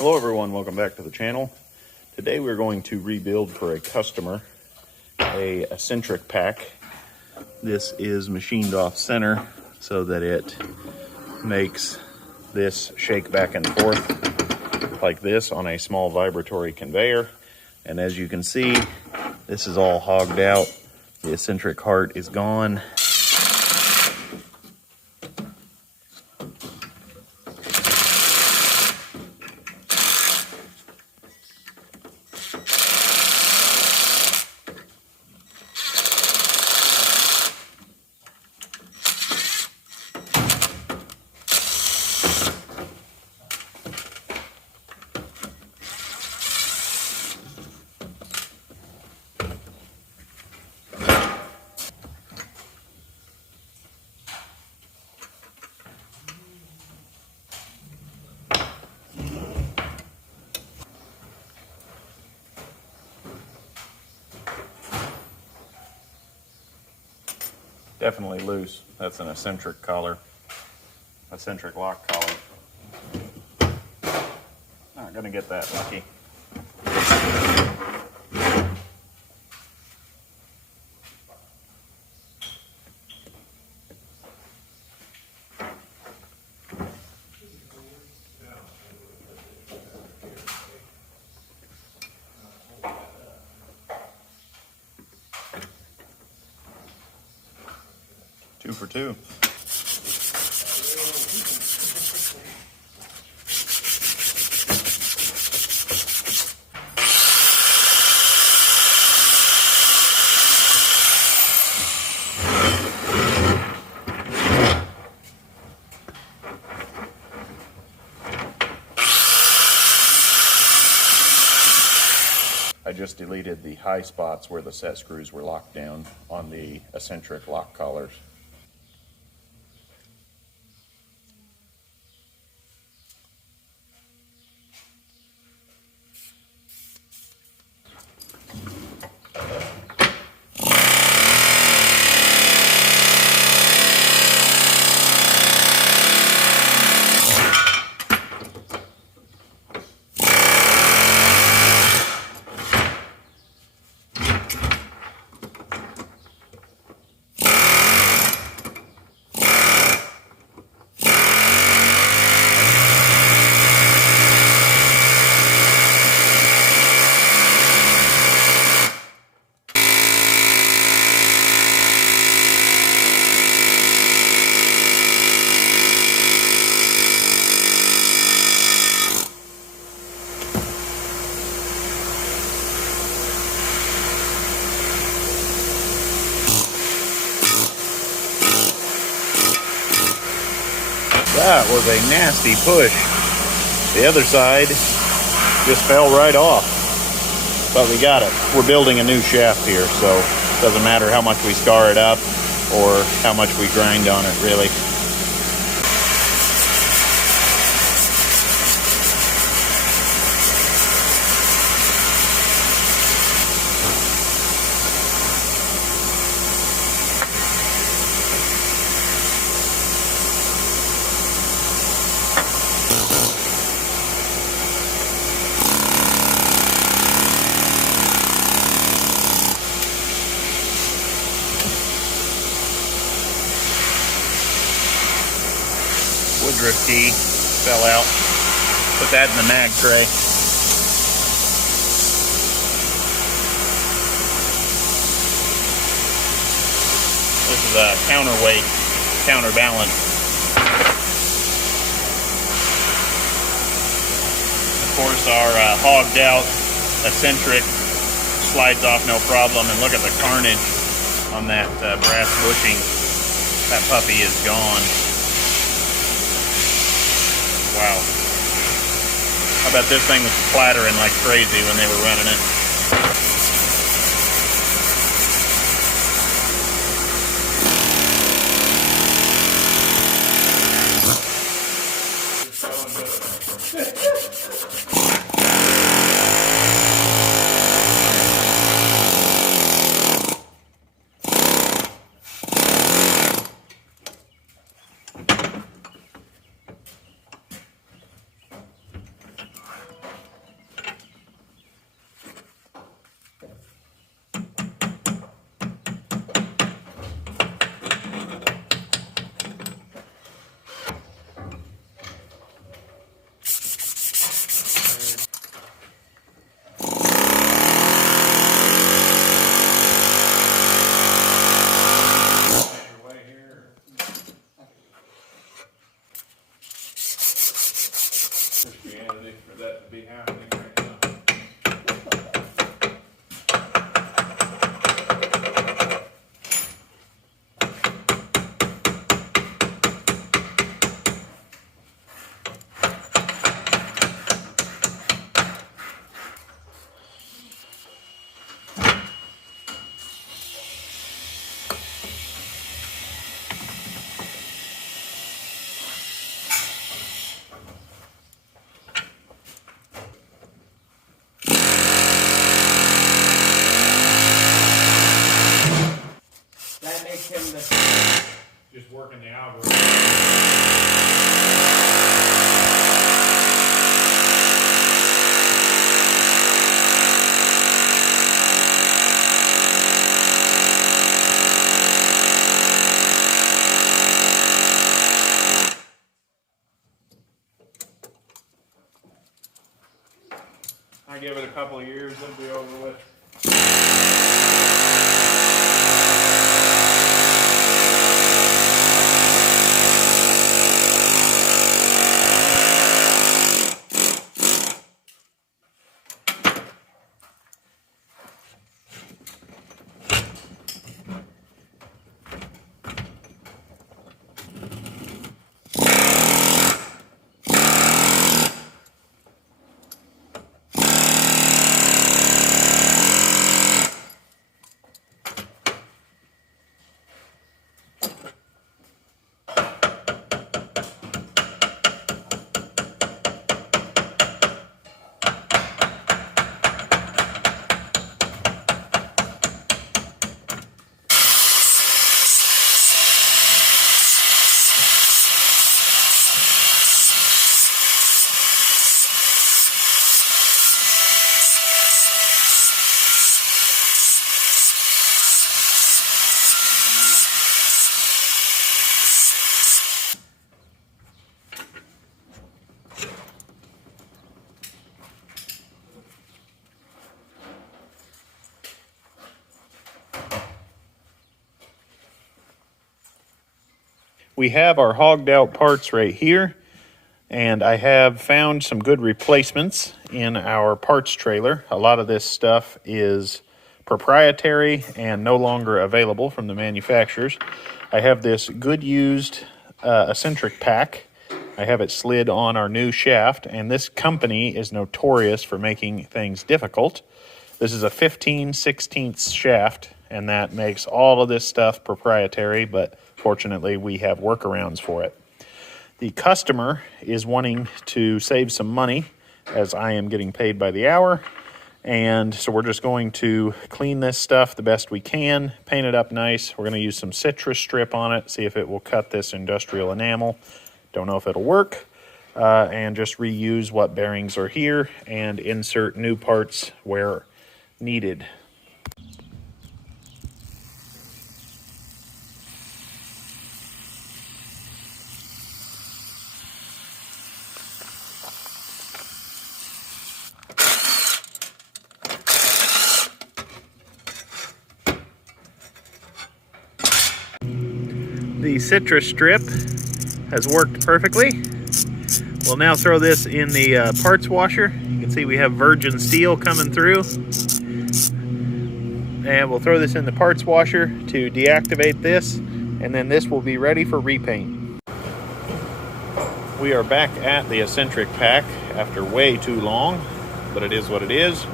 Hello everyone, welcome back to the channel. Today we're going to rebuild for a customer a eccentric pack. This is machined off center so that it makes this shake back and forth like this on a small vibratory conveyor. And as you can see, this is all hogged out. The eccentric heart is gone. Definitely loose. That's an eccentric collar, eccentric lock collar. Not gonna get that lucky. Two for two. I just deleted the high spots where the set screws were locked down on the eccentric lock collars. That was a nasty push. The other side just fell right off. But we got it. We're building a new shaft here, so it doesn't matter how much we scar it up or how much we grind on it, really. Woodruff key fell out. Put that in the mag tray. This is a counterweight, counterbalance. Of course, our hogged out eccentric slides off no problem. And look at the carnage on that brass bushing. That puppy is gone. Wow. I bet this thing was clattering like crazy when they were running it. Christianity for that to be happening right now. That makes him the... Just working the algorithm. I give it a couple of years, it'll be over with. We have our hogged out parts right here, and I have found some good replacements in our parts trailer. A lot of this stuff is proprietary and no longer available from the manufacturers. I have this good used eccentric pack. I have it slid on our new shaft, and this company is notorious for making things difficult. This is a 15/16 shaft, and that makes all of this stuff proprietary, but fortunately we have workarounds for it. The customer is wanting to save some money, as I am getting paid by the hour, and so we're just going to clean this stuff the best we can, paint it up nice. We're going to use some citrus strip on it, see if it will cut this industrial enamel. Don't know if it'll work, and just reuse what bearings are here and insert new parts where needed. The citrus strip has worked perfectly. We'll now throw this in the parts washer. You can see we have virgin steel coming through. And we'll throw this in the parts washer to deactivate this, and then this will be ready for repaint. We are back at the eccentric pack after way too long, but it is what it is.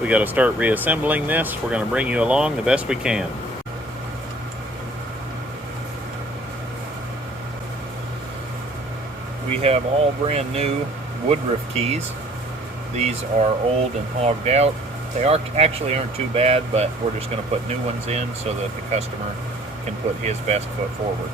We got to start reassembling this. We're going to bring you along the best we can. We have all brand new Woodruff keys. These are old and hogged out. They actually aren't too bad, but we're just going to put new ones in so that the customer can put his best foot forward.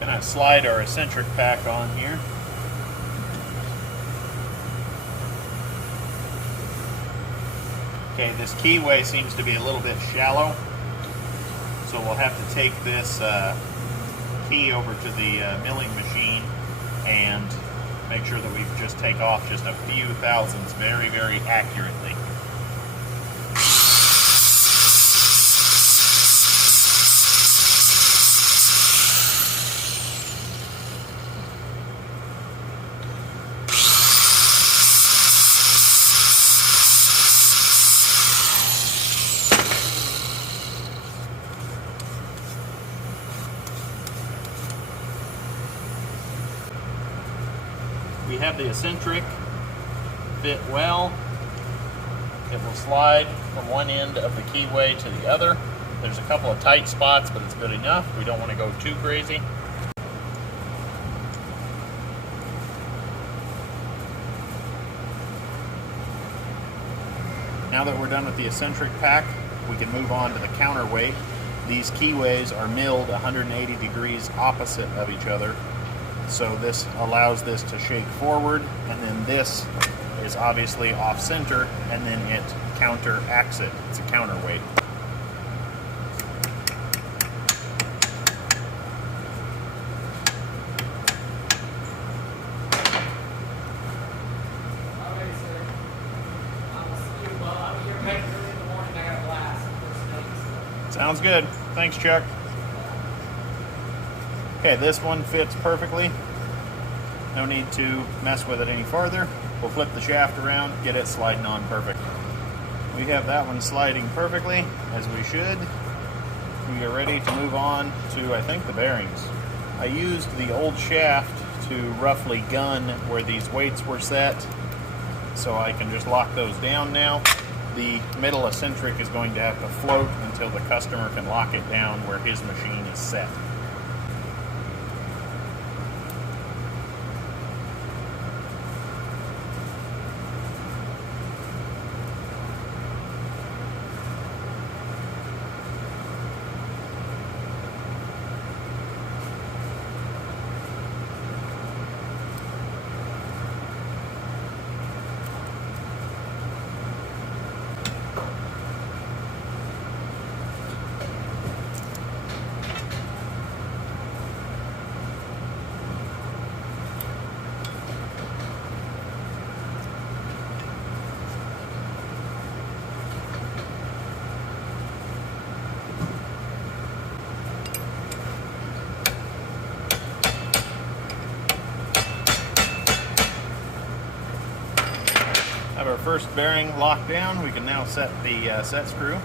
We're going to slide our eccentric pack on here. Okay, this keyway seems to be a little bit shallow, so we'll have to take this key over to the milling machine and make sure that we just take off just a few thousandths very, very accurately. we have the eccentric fit well. It will slide from one end of the keyway to the other. There's a couple of tight spots, but it's good enough. We don't want to go too crazy. Now that we're done with the eccentric pack, we can move on to the counterweight. These keyways are milled 180 degrees opposite of each other. So this allows this to shake forward, and then this is obviously off center, and then it counteracts it. It's a counterweight. Sounds good. Thanks, Chuck. Okay, this one fits perfectly. No need to mess with it any farther. We'll flip the shaft around, get it sliding on perfect. We have that one sliding perfectly, as we should. We are ready to move on to, I think, the bearings. I used the old shaft to roughly gun where these weights were set, so I can just lock those down now. The middle eccentric is going to have to float until the customer can lock it down where his machine is set. Have our first bearing locked down. We can now set the set screw.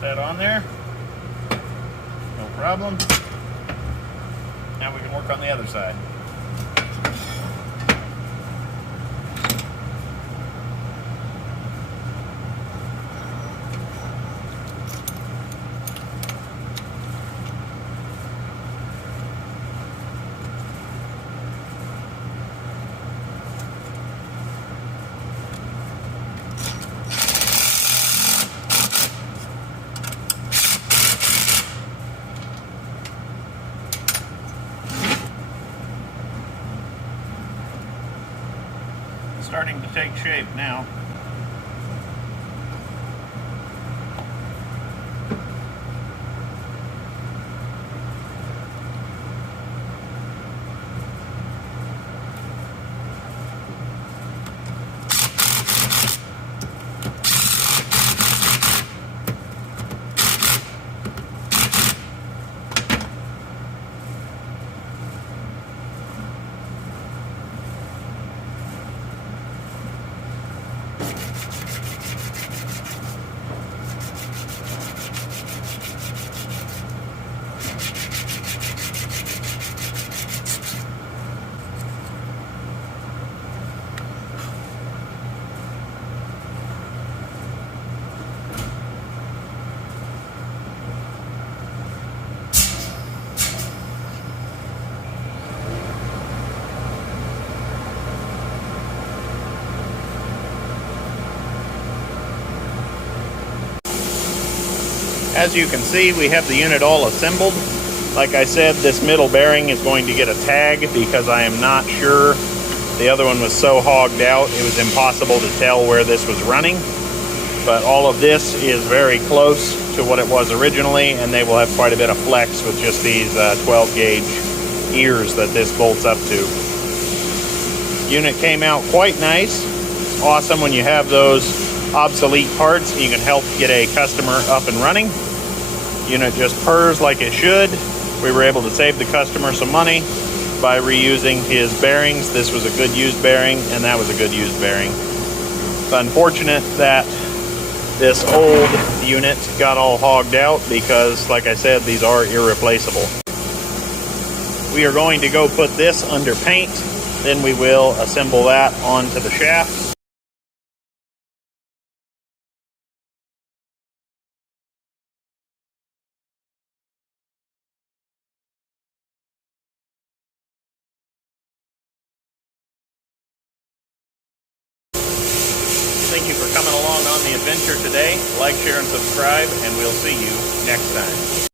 That on there, no problem. Now we can work on the other side. Starting to take shape now. As you can see, we have the unit all assembled. Like I said, this middle bearing is going to get a tag because I am not sure. The other one was so hogged out, it was impossible to tell where this was running. But all of this is very close to what it was originally, and they will have quite a bit of flex with just these 12 gauge ears that this bolts up to. Unit came out quite nice. Awesome when you have those obsolete parts, you can help get a customer up and running. Unit just purrs like it should. We were able to save the customer some money by reusing his bearings. This was a good used bearing, and that was a good used bearing. It's unfortunate that this old unit got all hogged out because, like I said, these are irreplaceable. We are going to go put this under paint, then we will assemble that onto the shaft. Thank you for coming along on the adventure today. Like, share, and subscribe, and we'll see you next time.